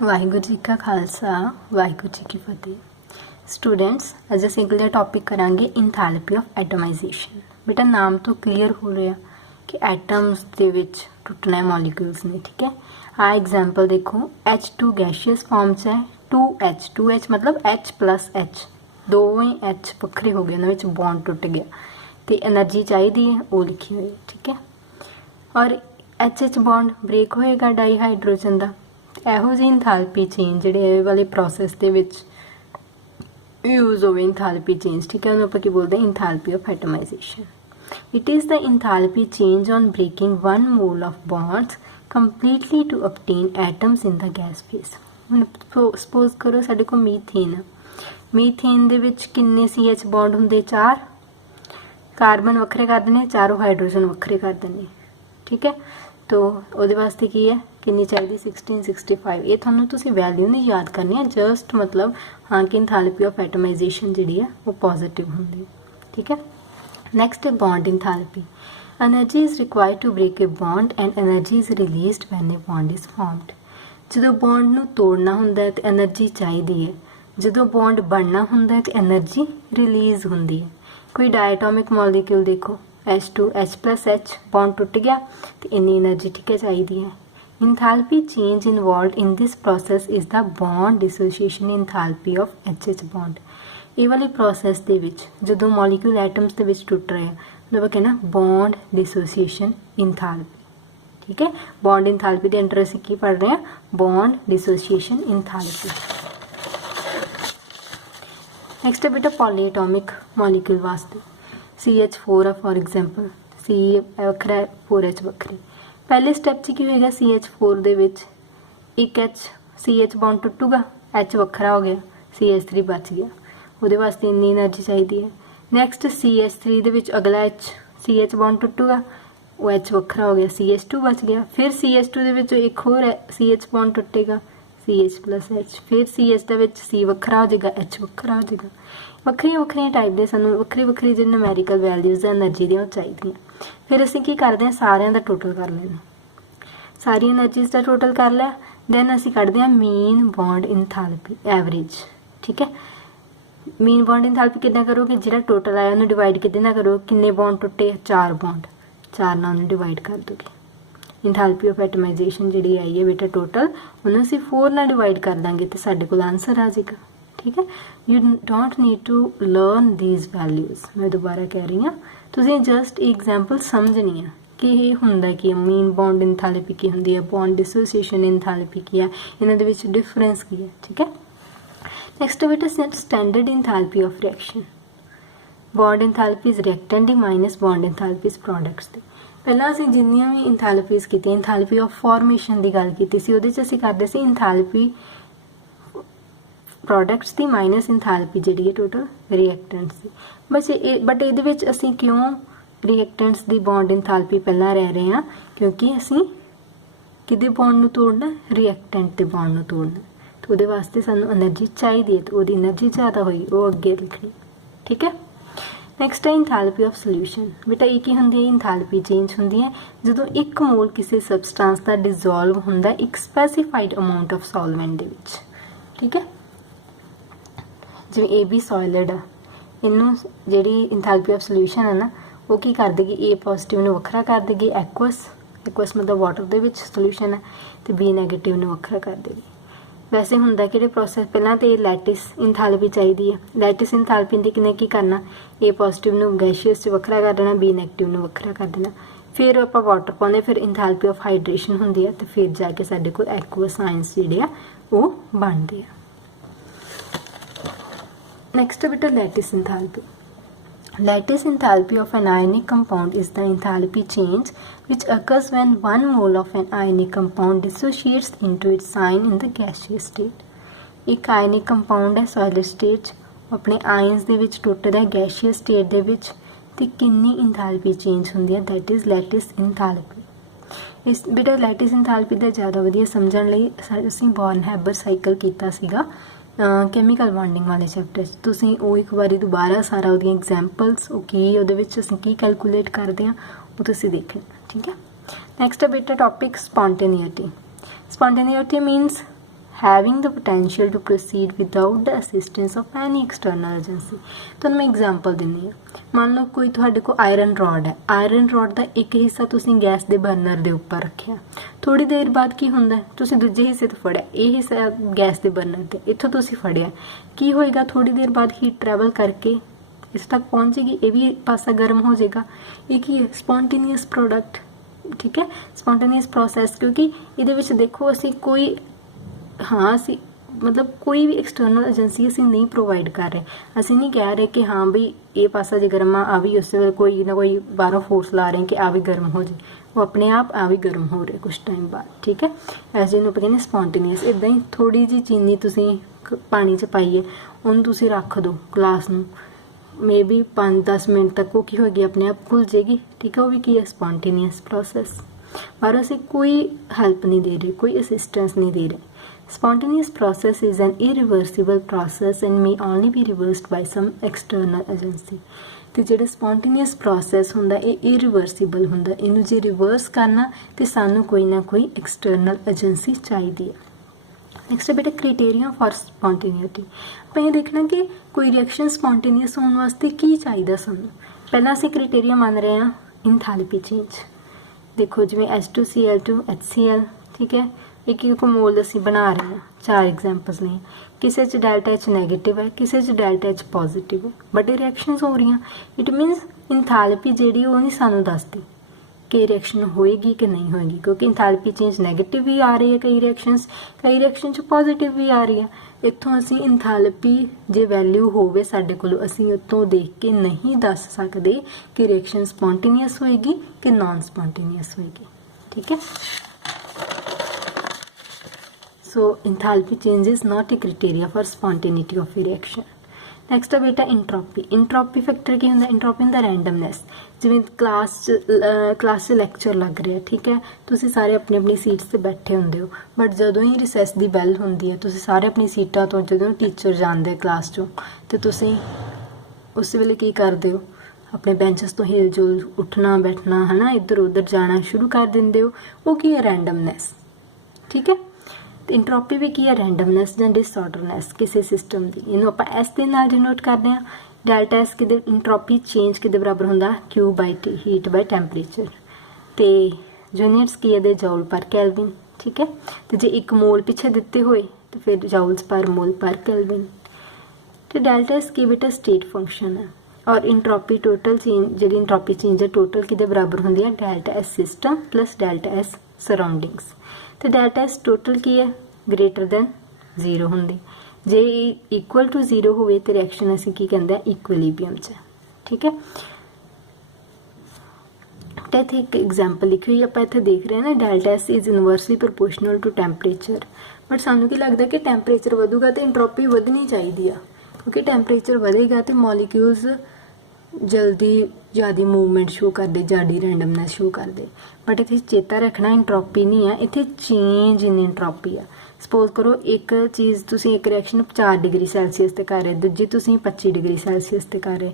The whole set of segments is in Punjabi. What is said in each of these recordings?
ਵਾਹਿਗੁਰੂ ਜੀ ਕਾ ਖਾਲਸਾ ਵਾਹਿਗੁਰੂ ਜੀ ਕੀ ਫਤਿਹ। ਸਟੂਡੈਂਟਸ, ਅੱਜ ਅਸੀਂ ਅਗਲਾ ਟੌਪਿਕ ਕਰਾਂਗੇ ਇੰਥੈਲਪੀ ਆਫ ਐਟਮਾਈਜੇਸ਼ਨ। ਬੇਟਾ ਨਾਮ ਤੋਂ ਕਲੀਅਰ ਹੋ ਰਿਹਾ ਕਿ ਐਟਮਸ ਦੇ ਵਿੱਚ ਟੁੱਟਣਾ ਮੋਲੀਕਿਊਲਸ ਨੇ, ਠੀਕ ਹੈ। ਆ ਐਗਜ਼ਾਮਪਲ ਦੇਖੋ, H2 ਗੈਸ਼ੀਅਸ ਫਾਰਮ 'ਚ ਹੈ, 2H ਮਤਲਬ H+H, ਦੋਵੇਂ H ਵੱਖਰੇ ਹੋ ਗਏ, ਉਹਨਾਂ ਵਿੱਚ ਬੌਂਡ ਟੁੱਟ ਗਿਆ ਤੇ એનર્ਜੀ ਚਾਹੀਦੀ ਹੈ, ਉਹ ਲਿਖੀ ਹੋਈ ਹੈ, ਠੀਕ ਹੈ। ਔਰ H ਬੌਂਡ ਬ੍ਰੇਕ ਹੋਏਗਾ ਡਾਈਹਾਈਡਰੋਜਨ ਦਾ। ਇਹੋ ਜਿਹੀ ਇੰਥੈਲਪੀ ਚੇਂਜ ਜਿਹੜੇ ਇਹ ਵਾਲੇ ਪ੍ਰੋਸੈਸ ਦੇ ਵਿੱਚ ਯੂਜ਼ ਹੋਵੇ, ਇੰਥੈਲਪੀ ਚੇਂਜ, ਠੀਕ ਹੈ, ਉਹਨੂੰ ਆਪਾਂ ਕੀ ਬੋਲਦੇ ਹਾਂ, enthalpy of atomization. It is the enthalpy change on breaking 1 mole of bonds completely to obtain atoms in the gas phase. ਹੁਣ ਸਪੋਜ਼ ਕਰੋ ਸਾਡੇ ਕੋਲ ਮੀਥੇਨ ਆ, ਮੀਥੇਨ ਦੇ ਵਿੱਚ ਕਿੰਨੇ CH ਬੌਂਡ ਹੁੰਦੇ? 4 ਕਾਰਬਨ ਵੱਖਰੇ ਕਰ ਦਿੰਦੇ, ਚਾਰੋਂ ਹਾਈਡਰੋਜਨ ਵੱਖਰੇ ਕਰ ਦਿੰਦੇ, ਠੀਕ ਹੈ। ਤੋ ਉਹਦੇ ਵਾਸਤੇ ਕੀ ਹੈ, ਕਿੰਨੀ ਚਾਹੀਦੀ? 1665। ਇਹ ਤੁਹਾਨੂੰ ਤੁਸੀਂ ਵੈਲਿਊ ਨਹੀਂ ਯਾਦ ਕਰਨੀ ਹੈ, ਜਸਟ ਮਤਲਬ ਹਾਂ ਕਿ ਇੰਥੈਲਪੀ ਆਫ ਐਟਮਾਈਜੇਸ਼ਨ ਜਿਹੜੀ ਹੈ ਉਹ ਪੋਜ਼ਿਟਿਵ ਹੁੰਦੀ, ਠੀਕ ਹੈ। ਨੈਕਸਟ ਹੈ bond enthalpy. Energy is required to break a bond and energy is released when a bond is formed. ਜਦੋਂ ਬੌਂਡ ਨੂੰ ਤੋੜਨਾ ਹੁੰਦਾ ਹੈ ਤੇ ਐਨਰਜੀ ਚਾਹੀਦੀ ਹੈ, ਜਦੋਂ ਬੌਂਡ ਬਣਨਾ ਹੁੰਦਾ ਹੈ ਤੇ ਐਨਰਜੀ ਰਿਲੀਜ਼ ਹੁੰਦੀ ਹੈ। ਕੋਈ ਡਾਇਟੋਮਿਕ ਮੋਲੀਕਿਊਲ ਦੇਖੋ, H2 H+H ਬੌਂਡ ਟੁੱਟ ਗਿਆ ਤੇ ਇੰਨੀ ਐਨਰਜੀ, ਠੀਕ ਹੈ, ਚਾਹੀਦੀ ਹੈ। Enthalpy change involved in this process is the bond dissociation enthalpy of HH bond. ਇਹ ਵਾਲੇ ਪ੍ਰੋਸੈਸ ਦੇ ਵਿੱਚ ਜਦੋਂ ਮੋਲੀਕਿਊਲ ਐਟਮਸ ਦੇ ਵਿੱਚ ਟੁੱਟ ਰਹੇ ਆ, ਉਹਨੂੰ ਆਪਾਂ ਕਹਿੰਦਾ ਬੌਂਡ ਡਿਸੋਸੀਏਸ਼ਨ ਇੰਥੈਲਪੀ, ਠੀਕ ਹੈ। ਬੌਂਡ ਇੰਥੈਲਪੀ ਦੇ ਅੰਡਰ ਅਸੀਂ ਕੀ ਪੜ੍ਹ ਰਹੇ ਹਾਂ? Bond dissociation ਇੰਥੈਲਪੀ। ਨੈਕਸਟ ਹੈ ਬੇਟਾ ਪੋਲੀਐਟੋਮਿਕ ਮੋਲੀਕਿਊਲ ਵਾਸਤੇ। CH4 ਆ ਫੋਰ ਐਗਜ਼ਾਮਪਲ, C ਵੱਖਰਾ, 4H ਵੱਖਰੀ। ਪਹਿਲੇ ਸਟੈਪ 'ਚ ਕੀ ਹੋਏਗਾ? CH4 ਦੇ ਵਿੱਚ ਇੱਕ CH ਬੌਂਡ ਟੁੱਟੂਗਾ, H ਵੱਖਰਾ ਹੋ ਗਿਆ, CH3 ਬਚ ਗਿਆ, ਉਹਦੇ ਵਾਸਤੇ ਇੰਨੀ ਐਨਰਜੀ ਚਾਹੀਦੀ ਹੈ। ਨੈਕਸਟ CH3 ਦੇ ਵਿੱਚ ਅਗਲਾ CH ਬੌਂਡ ਟੁੱਟੂਗਾ, ਉਹ H ਵੱਖਰਾ ਹੋ ਗਿਆ, CH2 ਬਚ ਗਿਆ। ਫਿਰ CH2 ਦੇ ਵਿੱਚ ਇੱਕ ਹੋਰ CH ਬੌਂਡ ਟੁੱਟੇਗਾ, CH+H। ਫਿਰ CH ਦੇ ਵਿੱਚ C ਵੱਖਰਾ ਹੋ ਜਾਏਗਾ, H ਵੱਖਰਾ ਹੋ ਜਾਏਗਾ। ਵੱਖਰੀਆਂ ਵੱਖਰੀਆਂ ਟਾਈਪ ਦੇ ਸਾਨੂੰ ਵੱਖਰੀ ਵੱਖਰੀ ਜਿਹੜੀ ਨੂਮੈਰੀਕਲ ਵੈਲਿਊਜ਼ ਆ ਐਨਰਜੀ ਦੀਆਂ ਉਹ ਚਾਹੀਦੀਆਂ। ਫਿਰ ਅਸੀਂ ਕੀ ਕਰਦੇ ਹਾਂ? ਸਾਰਿਆਂ ਦਾ ਟੋਟਲ ਕਰ ਲੈਂਦੇ, ਸਾਰੀ ਐਨਰਜੀਜ਼ ਦਾ ਟੋਟਲ ਕਰ ਲਿਆ, ਦੈਨ ਅਸੀਂ ਕੱਢਦੇ ਹਾਂ ਮੀਨ ਬੌਂਡ ਇੰਥੈਲਪੀ ਐਵਰੇਜ, ਠੀਕ ਹੈ। ਮੀਨ ਬੌਂਡ ਇੰਥੈਲਪੀ ਕਿੱਦਾਂ ਕਰੋਗੇ? ਜਿਹੜਾ ਟੋਟਲ ਆਇਆ ਉਹਨੂੰ ਡਿਵਾਈਡ ਕਿਹਦੇ ਨਾਲ ਕਰੋ? ਕਿੰਨੇ ਬੌਂਡ ਟੁੱਟੇ? 4 ਬੌਂਡ, 4 ਨਾਲ ਉਹਨੂੰ ਡਿਵਾਈਡ ਕਰ ਦੋਗੇ। ਇੰਥੈਲਪੀ ਆਫ ਐਟਮਾਈਜੇਸ਼ਨ ਜਿਹੜੀ ਆਈ ਹੈ ਬੇਟਾ ਟੋਟਲ, ਉਹਨੂੰ ਅਸੀਂ 4 ਨਾਲ ਡਿਵਾਈਡ ਕਰ ਦਾਂਗੇ ਤੇ ਸਾਡੇ ਕੋਲ ਆਂਸਰ ਆ ਜਾਏਗਾ, ਠੀਕ ਹੈ। You don't need to learn these values. ਮੈਂ ਦੁਬਾਰਾ ਕਹਿ ਰਹੀ ਹਾਂ, ਤੁਸੀਂ ਜਸਟ ਐਗਜ਼ਾਮਪਲ ਸਮਝਣੀ ਆ ਕਿ ਇਹ ਹੁੰਦਾ ਕੀ ਹੈ, ਮੀਨ ਬੌਂਡ ਇੰਥੈਲਪੀ ਕੀ ਹੁੰਦੀ ਹੈ, ਬੌਂਡ ਡਿਸੋਸੀਏਸ਼ਨ ਇੰਥੈਲਪੀ ਕੀ ਹੈ, ਇਹਨਾਂ ਦੇ ਵਿੱਚ ਡਿਫਰੈਂਸ ਕੀ ਹੈ, ਠੀਕ ਹੈ। ਨੈਕਸਟ ਬੇਟਾ standard enthalpy of reaction. Bond enthalpy is reactant ਦੀ minus bond enthalpy is products ਦੀ। ਪਹਿਲਾਂ ਅਸੀਂ ਜਿੰਨੀਆਂ ਵੀ ਇੰਥੈਲਪੀਜ਼ ਕੀਤੀਆਂ, ਇੰਥੈਲਪੀ ਆਫ ਫਾਰਮੇਸ਼ਨ ਦੀ ਗੱਲ ਕੀਤੀ ਸੀ, ਉਹਦੇ 'ਚ ਅਸੀਂ ਕਰਦੇ ਸੀ ਇੰਥੈਲਪੀ ਪ੍ਰੋਡਕਟਸ ਦੀ ਮਾਈਨਸ ਇੰਥੈਲਪੀ ਜਿਹੜੀ ਹੈ ਟੋਟਲ ਰਿਐਕਟੈਂਟਸ ਦੀ। ਬਟ ਇਹਦੇ ਵਿੱਚ ਅਸੀਂ ਕਿਉਂ ਰਿਐਕਟੈਂਟਸ ਦੀ ਬੌਂਡ ਇੰਥੈਲਪੀ ਪਹਿਲਾਂ ਰਹਿ ਰਹੇ ਹਾਂ? ਕਿਉਂਕਿ ਅਸੀਂ ਕਿਹਦੇ ਬੌਂਡ ਨੂੰ ਤੋੜਨਾ? ਰਿਐਕਟੈਂਟ ਦੇ ਬੌਂਡ ਨੂੰ ਤੋੜਨਾ, ਤੇ ਉਹਦੇ ਵਾਸਤੇ ਸਾਨੂੰ ਐਨਰਜੀ ਚਾਹੀਦੀ ਹੈ, ਤੇ ਉਹਦੀ ਐਨਰਜੀ ਜ਼ਿਆਦਾ ਹੋਈ, ਉਹ ਅੱਗੇ ਲਿਖਣੀ, ਠੀਕ ਹੈ। ਨੈਕਸਟ ਹੈ ਇੰਥੈਲਪੀ ਆਫ ਸੋਲਿਊਸ਼ਨ। ਬੇਟਾ ਇਹ ਕੀ ਹੁੰਦੀ ਹੈ? ਇੰਥੈਲਪੀ ਚੇਂਜ ਹੁੰਦੀ ਹੈ ਜਦੋਂ 1 ਮੋਲ ਕਿਸੇ ਸਬਸਟੈਂਸ ਦਾ ਡਿਜ਼ੋਲਵ ਹੁੰਦਾ ਇੱਕ ਸਪੈਸੀਫਾਈਡ ਅਮਾਊਂਟ ਆਫ ਸੋਲਵੈਂਟ ਦੇ ਵਿੱਚ, ਠੀਕ ਹੈ। ਜਿਵੇਂ AB ਸੋਲਿਡ ਆ, ਇਹਨੂੰ ਜਿਹੜੀ ਇੰਥੈਲਪੀ ਆਫ ਸੋਲਿਊਸ਼ਨ ਹੈ ਨਾ, ਉਹ ਕੀ ਕਰ ਦੇਗੀ? A ਪੋਜ਼ੀਟਿਵ ਨੂੰ ਵੱਖਰਾ ਕਰ ਦੇਗੀ, ਐਕੁਅਸ ਮਤਲਬ ਵਾਟਰ ਦੇ ਵਿੱਚ ਸੋਲਿਊਸ਼ਨ ਹੈ, ਤੇ B ਨੈਗੇਟਿਵ ਨੂੰ ਵੱਖਰਾ ਕਰ ਦੇਗੀ। ਵੈਸੇ ਹੁੰਦਾ ਕਿਹੜੇ ਪ੍ਰੋਸੈਸ? ਪਹਿਲਾਂ ਤੇ ਲੈਟਿਸ ਇੰਥੈਲਪੀ ਚਾਹੀਦੀ ਹੈ। ਲੈਟਿਸ ਇੰਥੈਲਪੀ ਦੀ ਕਿਨੇ ਕੀ ਕਰਨਾ? A ਪੋਜ਼ੀਟਿਵ ਨੂੰ ਗੈਸ਼ੀਅਸ 'ਚ ਵੱਖਰਾ ਕਰ ਦੇਣਾ, B ਨੈਗੇਟਿਵ ਨੂੰ ਵੱਖਰਾ ਕਰ ਦੇਣਾ। ਫਿਰ ਆਪਾਂ ਵਾਟਰ ਪਾਉਂਦੇ, ਫਿਰ ਇੰਥੈਲਪੀ ਆਫ ਹਾਈਡਰੇਸ਼ਨ ਹੁੰਦੀ ਹੈ, ਤੇ ਫਿਰ ਜਾ ਕੇ ਸਾਡੇ ਕੋਲ ਐਕੁਅਸ ਆਇਨਸ ਜਿਹੜੇ ਆ ਉਹ ਬਣਦੇ ਆ। Next ਹੈ ਬੇਟਾ lattice ਇੰਥੈਲਪੀ। Lattice enthalpy of an ionic compound is the enthalpy change which occurs when 1 mole of an ionic compound dissociates into its sign in the gaseous state. एक ionic compound है solid state, अपने ions ਦੇ ਵਿੱਚ ਟੁੱਟਦਾ ਹੈ gaseous state ਦੇ ਵਿੱਚ, ਤੇ ਕਿੰਨੀ enthalpy change ਹੁੰਦੀ ਹੈ? that is lattice enthalpy. ਇਸ ਬੇਟਾ ਲੈਟਿਸ ਇੰਥੈਲਪੀ ਦਾ ਜ਼ਿਆਦਾ ਵਧੀਆ ਸਮਝਣ ਲਈ ਅਸੀਂ ਬੌਰਨ-ਹੈਬਰ ਸਾਈਕਲ ਕੀਤਾ ਸੀਗਾ ਕੈਮੀਕਲ ਬੌਂਡਿੰਗ ਵਾਲੇ ਚੈਪਟਰ 'ਚ। ਤੁਸੀਂ ਉਹ ਇੱਕ ਵਾਰੀ ਦੁਬਾਰਾ ਸਾਰਾ ਉਹਦੀਆਂ ਐਗਜ਼ਾਮਪਲਸ, ਉਹ ਕੀ ਉਹਦੇ ਵਿੱਚ ਅਸੀਂ ਕੀ ਕੈਲਕੂਲੇਟ ਕਰਦੇ ਹਾਂ, ਉਹ ਤੁਸੀਂ ਦੇਖਣਾ, ਠੀਕ ਹੈ। ਨੈਕਸਟ ਹੈ ਬੇਟਾ topic spontaneity. Spontaneity means having the potential to proceed without the assistance of any external agency। ਤੁਹਾਨੂੰ ਮੈਂ एग्जांपल ਦਿੰਦੀ ਹਾਂ। ਮੰਨ ਲਓ ਕੋਈ ਤੁਹਾਡੇ ਕੋਲ ਆਇਰਨ ਰॉड ਹੈ, ਆਇਰਨ ਰॉड ਦਾ ਇੱਕ ਹਿੱਸਾ ਤੁਸੀਂ ਗੈਸ ਦੇ ਬਰਨਰ ਦੇ ਉੱਪਰ ਰੱਖਿਆ, ਥੋੜੀ ਦੇਰ ਬਾਅਦ ਕੀ ਹੁੰਦਾ ਹੈ, ਤੁਸੀਂ ਦੂਜੇ ਹਿੱਸੇ ਤੋਂ ਫੜਿਆ, ਇਹ ਹਿੱਸਾ ਗੈਸ ਦੇ ਬਰਨਰ ਤੇ ਇੱਥੋਂ ਤੁਸੀਂ ਫੜਿਆ, ਕੀ ਹੋਏਗਾ, ਥੋੜੀ ਦੇਰ ਬਾਅਦ ਹੀਟ ट्रैवल करके इस तक पहुँचेगी, ये भी पासा गर्म हो जाएगा। एक ही है स्पॉन्टेनियस प्रोडक्ट, ठीक है, स्पॉन्टेनियस प्रोसैस, क्योंकि ये देखो असी कोई हाँ असी मतलब कोई भी एक्सटर्नल एजेंसी असी नहीं प्रोवाइड कर रहे, असी नहीं कह रहे कि हाँ बई ये पासा जो गर्म आ भी उस वे कोई ना कोई बाहरों फोर्स ला रहे हैं कि आ भी गर्म हो जाए, वो अपने आप आ भी गर्म हो रहे कुछ टाइम बाद, ठीक है। ऐसे जिन्होंने आप कहते स्पॉन्टेनियस। इदा ही थोड़ी जी चीनी तुसी पानी च पाइए, उन्होंने तुसी रख दो ग्लास नूं, मे बी 5-10 मिनट तक वो की होगी अपने आप घुल जाएगी, ठीक है। वो भी की है स्पॉन्टेनियस प्रोसैस, बाहरों से कोई हेल्प नहीं दे रही, कोई असिस्टेंस नहीं दे रहे। Spontaneous process is an irreversible process and may only be reversed by some external agency। ਤੇ ਜਿਹੜਾ spontaneous process ਹੁੰਦਾ ਇਹ irreversible ਹੁੰਦਾ, ਇਹਨੂੰ ਜੇ ਰਿਵਰਸ ਕਰਨਾ ਤੇ ਸਾਨੂੰ ਕੋਈ ਨਾ ਕੋਈ external agency ਚਾਹੀਦੀ ਹੈ। ਨੈਕਸਟ ਹੈ ਬੇਟਾ ਕ੍ਰਾਈਟੇਰੀਆ ਫॉर ਸਪੌਂਟੇਨੀਟੀ। ਆਪਾਂ ਇਹ ਦੇਖਣਾ ਕਿ ਕੋਈ ਰਿਐਕਸ਼ਨ ਸਪੌਂਟੇਨੀਅਸ ਹੋਣ ਵਾਸਤੇ ਕੀ ਚਾਹੀਦਾ ਸਾਨੂੰ। ਪਹਿਲਾਂ ਅਸੀਂ ਕ੍ਰਾਈਟੇਰੀਆ ਮੰਨ ਰਹੇ ਹਾਂ ਇੰਥੈਲਪੀ ਚੇਂਜ। ਦੇਖੋ ਜਿਵੇਂ H2Cl2 HCl, ਠੀਕ ਹੈ, ਇੱਕ ਮੋਲ ਅਸੀਂ ਬਣਾ ਰਹੇ ਹਾਂ, 4 ਐਗਜ਼ਾਮਪਲਸ ਨੇ, ਕਿਸੇ 'ਚ ਡੈਲਟਾ H ਨੈਗੇਟਿਵ ਹੈ, ਕਿਸੇ 'ਚ ਡੈਲਟਾ H ਪੋਜ਼ਿਟਿਵ ਹੈ, ਬਟ ਇਹ ਰਿਐਕਸ਼ਨਸ ਹੋ ਰਹੀਆਂ। ਇਟ ਮੀਨਸ ਇੰਥੈਲਪੀ ਜਿਹੜੀ ਉਹ ਨਹੀਂ ਸਾਨੂੰ ਦੱਸਦੀ कि रिएक्शन होएगी कि नहीं होएगी, क्योंकि इंथैल्पी चेंज नैगेटिव भी आ रही है, कई रिएक्शन च पॉजिटिव भी आ रही है। इत्थों असी इंथैल्पी जे वैल्यू होवे साडे कोल, असी उत्तों देख के नहीं दस सकते कि रिएक्शन स्पॉन्टेनियस होएगी कि नॉन स्पॉन्टेनियस होएगी, ठीक है। So enthalpy change is not a criteria for spontaneity of a reaction. Next ਹੈ ਬੇਟਾ ਇੰਟਰੋਪੀ। ਇੰਟਰੋਪੀ ਫੈਕਟਰ ਕੀ ਹੁੰਦਾ? ਇੰਟਰੋਪੀ ਹੁੰਦਾ ਰੈਂਡਮਨੈਸ। ਜਿਵੇਂ ਕਲਾਸ 'ਚ ਲੈਕਚਰ ਲੱਗ ਰਿਹਾ, ਠੀਕ ਹੈ, ਤੁਸੀਂ ਸਾਰੇ ਆਪਣੀ ਆਪਣੀ ਸੀਟਸ 'ਤੇ ਬੈਠੇ ਹੁੰਦੇ ਹੋ, ਬਟ ਜਦੋਂ ਹੀ ਰਿਸੈਸ ਦੀ ਬੈਲ ਹੁੰਦੀ ਹੈ ਤੁਸੀਂ ਸਾਰੇ ਆਪਣੀ ਸੀਟਾਂ ਤੋਂ, ਜਦੋਂ ਟੀਚਰ ਜਾਂਦੇ ਕਲਾਸ 'ਚੋਂ, ਅਤੇ ਤੁਸੀਂ ਉਸ ਵੇਲੇ ਕੀ ਕਰਦੇ ਹੋ, ਆਪਣੇ ਬੈਂਚਸ ਤੋਂ ਹਿਲ ਜੁਲ ਉੱਠਣਾ ਬੈਠਣਾ ਹੈ ਨਾ, ਇੱਧਰ ਉੱਧਰ ਜਾਣਾ ਸ਼ੁਰੂ ਕਰ ਦਿੰਦੇ ਹੋ। ਉਹ ਕੀ ਹੈ? ਰੈਂਡਮਨੈਸ, ਠੀਕ ਹੈ। ਇੰਟਰੋਪੀ ਵੀ ਕੀ ਹੈ? ਰੈਂਡਮਨੈਸ ਜਾਂ ਡਿਸਆਰਡਰਨੈਸ ਕਿਸੇ ਸਿਸਟਮ ਦੀ। ਇਹਨੂੰ ਆਪਾਂ ਐਸ ਦੇ ਨਾਲ ਡਿਨੋਟ ਕਰਦੇ ਹਾਂ। ਡੈਲਟਾ ਐਸ ਕਿਤੇ ਇੰਟਰੋਪੀ ਚੇਂਜ ਕਿਤੇ ਬਰਾਬਰ ਹੁੰਦਾ? Q ਬਾਈ T, ਹੀਟ ਬਾਈ ਟੈਂਪਰੇਚਰ, ਅਤੇ ਯੂਨਿਟਸ ਕੀ ਇਹਦੇ ਜੌਲ ਪਰ ਕੈਲਵਿਨ, ਠੀਕ ਹੈ। ਅਤੇ ਜੇ 1 ਮੋਲ ਪਿੱਛੇ ਦਿੱਤੇ ਹੋਏ ਤਾਂ ਫਿਰ ਜੌਲਸ ਪਰ ਮੋਲ ਪਰ ਕੈਲਵਿਨ। ਅਤੇ ਡੈਲਟਾ ਐਸ ਕੀ ਬੇਟਾ ਸਟੇਟ ਫੰਕਸ਼ਨ ਹੈ, ਔਰ ਇੰਟਰੋਪੀ ਟੋਟਲ ਚੇਂਜ, ਜਿਹੜੀ ਇੰਟਰੋਪੀ ਚੇਂਜ ਹੈ ਟੋਟਲ ਕਿਤੇ ਬਰਾਬਰ ਹੁੰਦੀ ਹੈ? Delta S system plus delta S surroundings. ਤੇ ਡੈਲਟਾ ਐਸ ਟੋਟਲ ਕੀ ਹੈ? ਗ੍ਰੇਟਰ ਦੈਨ 0 ਹੁੰਦੀ। ਜੇ ਇਕੁਅਲ ਟੂ 0 ਹੋਵੇ ਤੇ ਰਿਐਕਸ਼ਨ ਅਸੀਂ ਕੀ ਕਹਿੰਦੇ ਆ? ਇਕੁਇਲੀਬ੍ਰੀਅਮ 'ਚ, ਠੀਕ ਹੈ। ਤੇ ਇੱਥੇ ਇੱਕ ਐਗਜ਼ਾਮਪਲ ਲਿਖੀ ਹੋਈ ਆਪਾਂ ਇੱਥੇ ਦੇਖ ਰਹੇ ਹਾਂ ਨਾ, delta S is inversely proportional to temperature. But ਸਾਨੂੰ ਕੀ ਲੱਗਦਾ ਕਿ ਟੈਂਪਰੇਚਰ ਵਧੂਗਾ ਤੇ ਇੰਟਰੋਪੀ ਵਧਣੀ ਚਾਹੀਦੀ ਆ, ਕਿਉਂਕਿ ਟੈਂਪਰੇਚਰ ਵਧੇਗਾ ਤੇ ਮੋਲੀਕਿਊਲਸ ਜ਼ਿਆਦਾ ਮੂਵਮੈਂਟ ਸ਼ੋ ਕਰਦੇ, ਜ਼ਿਆਦਾ ਰੈਂਡਮਨੈਸ ਸ਼ੋ ਕਰਦੇ। ਬਟ ਇੱਥੇ ਚੇਤਾ ਰੱਖਣਾ ਇੰਟਰੋਪੀ ਨਹੀਂ ਆ, ਇੱਥੇ ਚੇਂਜ ਇਨ ਇੰਟਰੋਪੀ ਆ। ਸਪੋਜ਼ ਕਰੋ ਇੱਕ ਚੀਜ਼ ਤੁਸੀਂ ਇੱਕ ਰਿਐਕਸ਼ਨ 4 ਡਿਗਰੀ ਸੈਲਸੀਅਸ 'ਤੇ ਕਰ ਰਹੇ, ਦੂਜੀ ਤੁਸੀਂ 25 ਡਿਗਰੀ ਸੈਲਸੀਅਸ 'ਤੇ ਕਰ ਰਹੇ।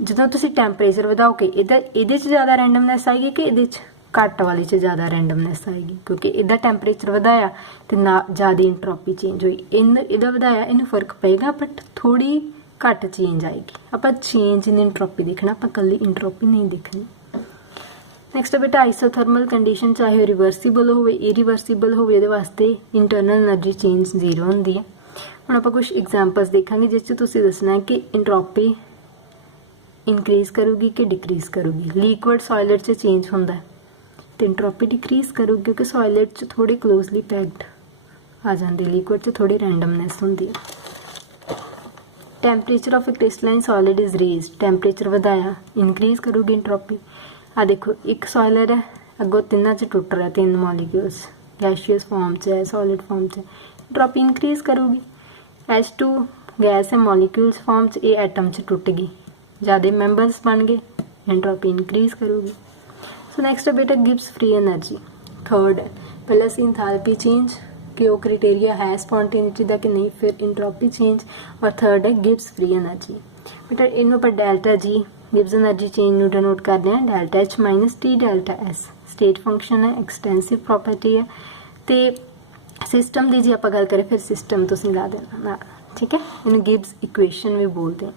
ਜਦੋਂ ਤੁਸੀਂ ਟੈਂਪਰੇਚਰ ਵਧਾਓਗੇ ਇਹਦੇ 'ਚ ਜ਼ਿਆਦਾ ਰੈਂਡਮਨੈਸ ਆਏਗੀ ਕਿ ਇਹਦੇ 'ਚ? ਘੱਟ ਵਾਲੇ 'ਚ ਜ਼ਿਆਦਾ ਰੈਂਡਮਨੈਸ ਆਏਗੀ, ਕਿਉਂਕਿ ਇਹਦਾ ਟੈਂਪਰੇਚਰ ਵਧਾਇਆ ਅਤੇ ਨਾ ਜ਼ਿਆਦਾ ਇੰਟਰੋਪੀ ਚੇਂਜ ਹੋਈ। ਇਹਦਾ ਵਧਾਇਆ, ਇਹਨੂੰ ਫਰਕ ਪਏਗਾ ਬਟ ਥੋੜ੍ਹੀ ਘੱਟ ਚੇਂਜ ਆਏਗੀ। ਆਪਾਂ ਚੇਂਜ ਇਨ ਇੰਟਰੋਪੀ ਦੇਖਣਾ, ਆਪਾਂ ਇਕੱਲੀ ਇੰਟਰੋਪੀ ਨਹੀਂ ਦੇਖਣੀ। ਨੈਕਸਟ ਬੇਟਾ ਆਈਸੋਥਰਮਲ ਕੰਡੀਸ਼ਨ, ਚਾਹੇ ਉਹ ਰਿਵਰਸੀਬਲ ਹੋਵੇ ਇਰੀਵਰਸੀਬਲ ਹੋਵੇ, ਉਹਦੇ ਵਾਸਤੇ ਇੰਟਰਨਲ ਐਨਰਜੀ ਚੇਂਜ 0 ਹੁੰਦੀ ਹੈ। ਹੁਣ ਆਪਾਂ ਕੁਛ ਐਗਜ਼ਾਮਪਲਸ ਦੇਖਾਂਗੇ ਜਿਸ 'ਚ ਤੁਸੀਂ ਦੱਸਣਾ ਹੈ ਕਿ ਇੰਟਰੋਪੀ ਇਨਕਰੀਜ਼ ਕਰੂਗੀ ਕਿ ਡਿਕਰੀਜ਼ ਕਰੂਗੀ। ਲਿਕੁਇਡ ਸੋਲਿਡ 'ਚ ਚੇਂਜ ਹੁੰਦਾ ਅਤੇ ਇੰਟਰੋਪੀ ਡਿਕਰੀਜ਼ ਕਰੂਗੀ, ਕਿਉਂਕਿ ਸੋਲਿਡ 'ਚ ਥੋੜ੍ਹੇ ਕਲੋਜ਼ਲੀ ਪੈਕਡ ਆ ਜਾਂਦੇ, ਲਿਕੁਇਡ 'ਚ ਥੋੜ੍ਹੀ ਰੈਂਡਮਨੈਸ ਹੁੰਦੀ ਹੈ। Temperature of a crystalline solid is raised, temperature ਵਧਾਇਆ, ਇਨਕਰੀਜ਼ ਕਰੂਗੀ ਇੰਟਰੋਪੀ। ਆ ਦੇਖੋ ਇੱਕ ਸੋਲਿਡ ਹੈ, ਅੱਗੋਂ ਤਿੰਨਾਂ 'ਚ ਟੁੱਟ ਰਿਹਾ, 3 ਮੋਲੀਕਿਊਲਸ ਗੈਸ਼ੀਅਸ ਫਾਰਮ 'ਚ ਹੈ, ਸੋਲਿਡ ਫਾਰਮ 'ਚ, ਇੰਟਰੋਪੀ ਇਨਕਰੀਜ਼ ਕਰੂਗੀ। H2 ਗੈਸ ਹੈ ਮੋਲੀਕਿਊਲਸ ਫਾਰਮ 'ਚ, ਇਹ ਐਟਮ 'ਚ ਟੁੱਟ ਗਈ, ਜ਼ਿਆਦਾ ਮੈਂਬਰਸ ਬਣ ਗਏ, ਇੰਟਰੋਪੀ ਇਨਕਰੀਜ਼ ਕਰੂਗੀ। ਸੋ ਨੈਕਸਟ ਹੈ ਬੇਟਾ ਗਿਬਸ ਫ੍ਰੀ ਐਨਰਜੀ। ਥਰਡ ਹੈ, ਪਹਿਲਾਂ ਸੀ ਇੰਥੈਲਪੀ ਚੇਂਜ ਕਿ ਉਹ ਕ੍ਰਾਈਟੇਰੀਆ ਹੈ ਸਪੌਂਟੇਨਿਟੀ ਦਾ ਕਿ ਨਹੀਂ, ਫਿਰ ਇੰਟਰੋਪੀ ਚੇਂਜ, ਔਰ ਥਰਡ ਹੈ ਗਿਬਸ ਫ੍ਰੀ ਐਨਰਜੀ। ਬੇਟਾ ਇਹਨੂੰ ਆਪਾਂ ਡੈਲਟਾ ਜੀ ਗਿਬਸ ਐਨਰਜੀ ਚੇਂਜ ਨੂੰ ਡਿਨੋਟ ਕਰਦੇ ਹਾਂ delta H minus T delta S। State function ਹੈ, ਐਕਸਟੈਂਸਿਵ ਪ੍ਰੋਪਰਟੀ ਹੈ, ਅਤੇ सिस्टम की जे आप गल करें फिर सिस्टम तो ला देना ना, ठीक है। इन गिब्स इक्वेशन भी बोलते हैं।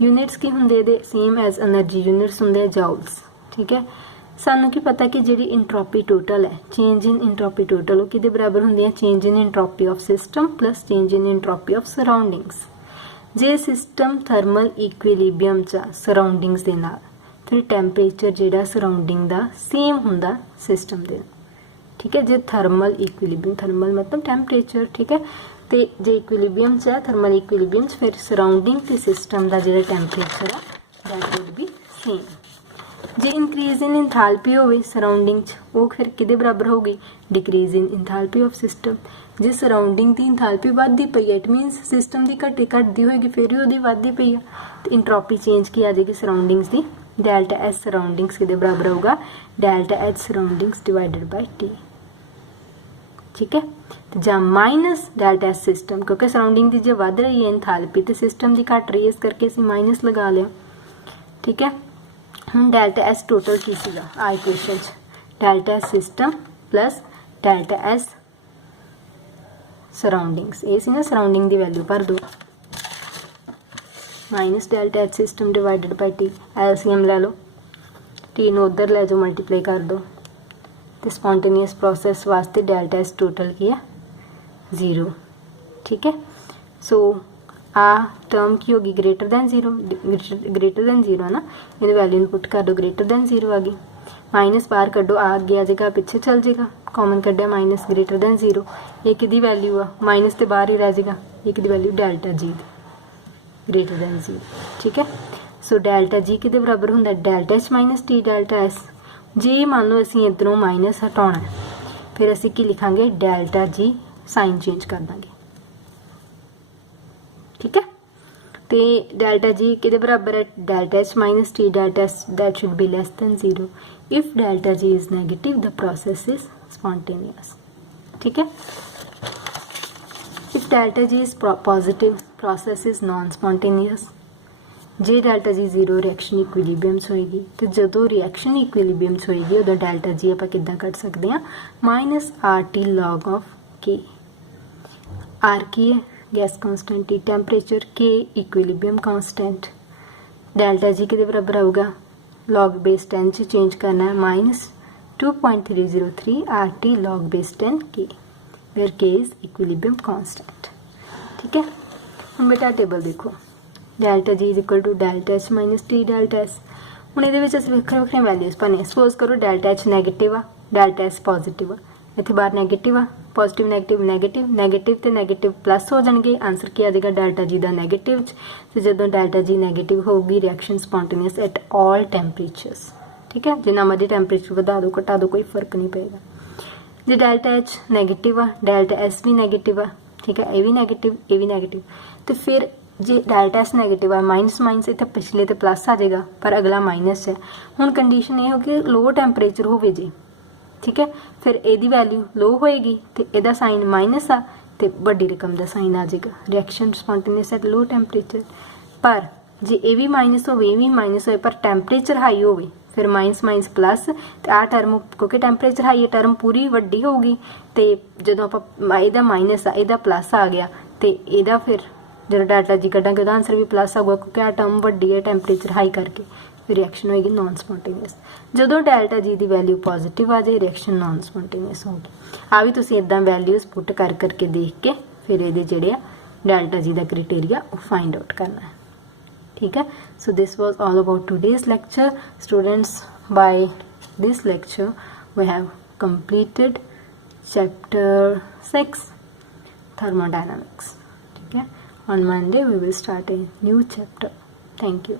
यूनिट्स की होंगे दे सेम एज एनर्जी यूनिट्स होंगे जाउल्स, ठीक है। सानू की पता कि जी इंट्रोपी टोटल है, चेंज इन इंट्रोपी टोटल कि बराबर होंगी है change in entropy of system plus change in entropy of surroundings. J system thermal equilibrium च सराउंडिंग्स के नाल फिर टैंपरेचर जिहड़ा सराउंडिंग का सेम होंदा सिस्टम दे, ठीक है। जे थर्मल इक्विलिबियम, थर्मल मतलब टैंपरेचर, ठीक है। तो जे इक्विलिबियम च थर्मल इक्विलिबियम फिर सराउंडिंग ते सिस्टम का जिहड़ा टैंपरेचर है that would be same. J increase in enthalpy होवे सराउंडिंग वो फिर किदे बराबर होगी decrease in enthalpy of system. J surrounding की इंथैल्पी वधदी पई है इट मीनस सिस्टम की घटदी होएगी फिर ही वो वधदी पई है, तो इंट्रोपी चेंज की आ जाएगी सराउंडिंग्स की। डेल्टा एच सराउंडिंग्स किदे बराबर होगा delta H surroundings divided by T, ठीक है। तो ਜਾਂ माइनस डेल्टा एच सिस्टम क्योंकि सराउंडिंग की जो वध रही है इंथैल्पी तो सिस्टम की घट रही है इस करके असीं माइनस लगा लिया, ठीक है। हम डेल्टा एच टोटल की सीगा आ equation delta H system plus delta H surroundings ये सी ना सराउंडिंग की वैल्यू भर दो minus delta H system divided by T. LCM ले लो, टी नू उधर ले जाओ मल्टीप्लाई कर दो तो स्पॉन्टेनियस प्रोसेस वास्ते डेल्टा एच टोटल की है 0, ठीक है। सो आ टर्म की होगी ग्रेटर दैन 0, ग्रेटर दैन 0 है ना, ये वैल्यू पुट कर दो ग्रेटर दैन 0 आ गई। माइनस बाहर कड्डो आ गया जाएगा पीछे चल जाएगा, कॉमन कड्डिया माइनस ग्रेटर दैन 0, ये किदी वैल्यू आ माइनस तो बाहर ही रह जाएगा, ये किदी value delta G greater than 0, ठीक है। सो डेल्टा जी किदे बराबर होंगे delta H minus T delta S. जे मान लो असीं इधरों माइनस हटाना फिर असीं की लिखांगे डेल्टा जी साइन चेंज कर देंगे, ठीक है। तो डेल्टा जी किदे बराबर है delta H minus T delta S that should be less than 0। If delta G is negative the process is spontaneous, ठीक है। If delta G is positive process is non spontaneous. जे डेल्टा जी 0 रिएक्शन इक्विलिबियम्स होएगी तो जो रिएक्शन इक्विलिबियम्स होएगी उदों डेल्टा जी आप किद्दां कट सकते हैं minus R T log of के। आर की है गैस कांस्टेंट, टी टैंपरेचर, के इक्विलिबियम कांस्टेंट। डेल्टा जी के बराबर आऊगा लॉग बेस 10 च चेंज करना है minus 2.303 R T log base 10 के वेयर के इज इक्विलिबियम कांस्टेंट, ठीक है। हम बेटा टेबल देखो delta G is equal to delta H minus T delta S. हम ये वक्रे वक्रे वैल्यूज भरने सपोज करो डेल्टा एच नैगेटिव आ डेल्टा एस पॉजिटिव आ, इतने बाहर नैगेटिव आ पॉजिटिव नैगेटिव नैगेटिव नैगेटिव तो नैगेटिव प्लस हो जाएंगे, आंसर क्या आ जाएगा डेल्टा जी का नैगेटिव। तो जो डेल्टा जी नैगेटिव होगी रिएक्शन स्पॉन्टेनियस एट ऑल टैंपरेचर्स, ठीक है। जिन्ना मर्जी टैंपरेचर बढ़ा दो घटा दो कोई फर्क नहीं पेगा। जो डेल्टा एच नैगेटिव आ डेल्टा एस भी नैगेटिव आ, ठीक है, ये भी नैगेटिव तो फिर जे डेल्टा एस नैगेटिव है माइनस माइनस इतने पिछले तो प्लस आ जाएगा पर अगला माइनस है। हुण कंडीशन ये होगी लो टैंपरेचर होवे जे, ठीक है, फिर यदी वैल्यू लो होएगी तो यदा साइन माइनस आ तो बड़ी रकम का साइन आ जाएगा reaction spontaneous at low temperature. पर जे ये भी माइनस हो ये भी माइनस हो पर टैंपरेचर हाई हो फिर माइनस माइनस प्लस तो आ टर्म क्योंकि टैंपरेचर हाई है टर्म पूरी वड्डी होगी तो जो आप माइनस आ यदा प्लस आ गया तो यदा फिर जो डेल्टा जी कटांगे तो आंसर भी प्लस आऊगा क्योंकि आ टर्म वड्डी है टैंपरेचर हाई करके फिर रिएक्शन होएगी नॉन स्पॉन्टेनियस। जो डेल्टा जी की वैल्यू पॉजिटिव आ जाए रिएक्शन नॉन स्पॉन्टेनियस होगी। आ भी तुसीं इदां वैल्यूज पुट कर करके देख के फिर ये जिहड़े डेल्टा जी का क्राइटेरिया वो फाइंड आउट करना है, ठीक है। So this was all about today's lecture students. By this lecture we have completed chapter 6 thermodynamics, ठीक है। On Monday we will start a new chapter. Thank you.